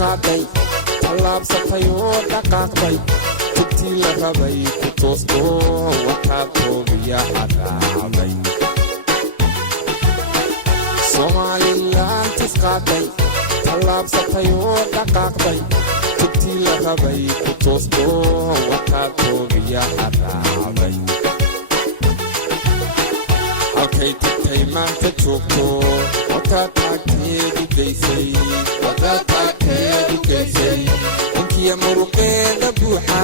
tisqaaday tallaabsatay oo dhaqaaqday tubtii la rabay ku toosto wataa toobiyaha raacday Somaliland tisqaaday tallaabsatay oo dhaqaaqday tubtii la rabay ku toosto wataa toobiyaha raacday halkay tagtay maanta joogto wataa taagteedu geysay inkiya muruqeeda buuxa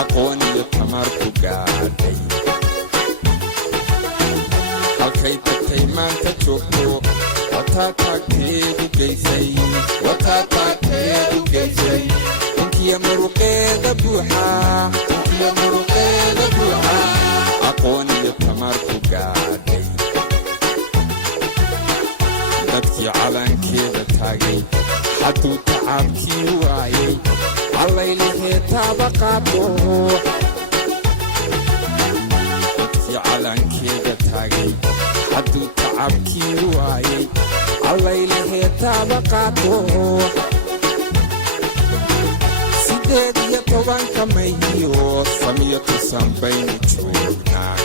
aqoon iyo tamar ku gaadhay halkay tagtay maanta joogto wataa taagteedu geysay inkiya muruqeeda buuxa aqoon iyo tamar ku gaadhay dadkii calankeeda taagay hadduu tacabkii waayay allaylahee taaba qaado dadkii calankeeda taagay hadduu tacabkii waayay allaylahee taaba qaado 18 Mayo samiyo tusan baynu joognaa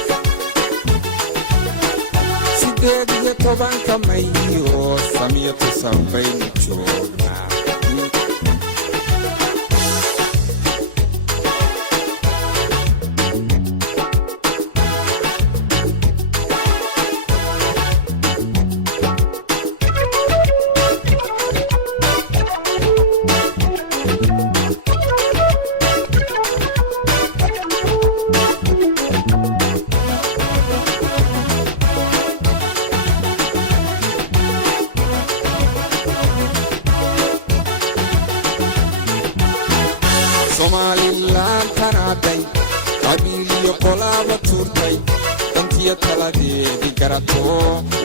18 Mayo samiyo tusan baynu joognaa Somaliland tanaaday qabiiliyo qolaaba tuurtay dantiyo taladeedii garato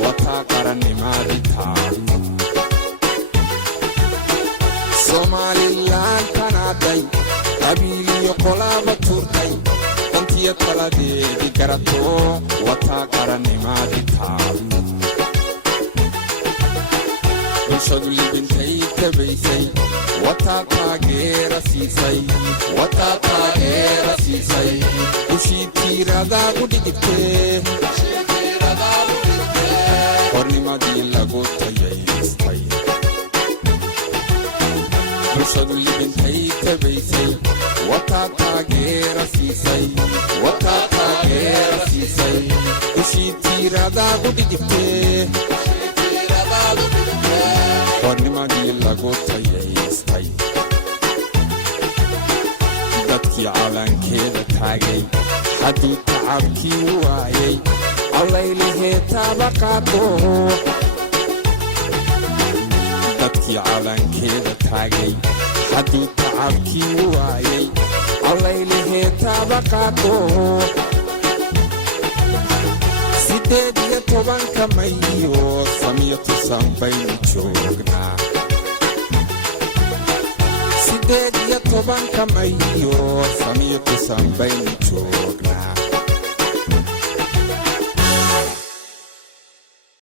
wataa qarannimadii taabto Somaliland tanaaday qabiiliyo qolaaba tuurtay dantiyo taladeedii garato wataa qarannimadii taabto bulshadu libintay tabaysay wataa taageera siisay ushii tiiradaa ku dhigitee hornimadii lagu tayaystay bulshadu libintay tabaysay wataa taageera siisay ushii tiiradaa ku dhigitee hornimadii lagu tayaystay dadkii calankeeda taagay hadduu tacabkii waayay allaylahee taaba qaado dadkii calankeeda taagay hadduu tacabkii waayay allaylahee taaba qaado 18 Mayo samiyo tusan baynu joognaa 18 Mayo samiyo tusan baynu joognaa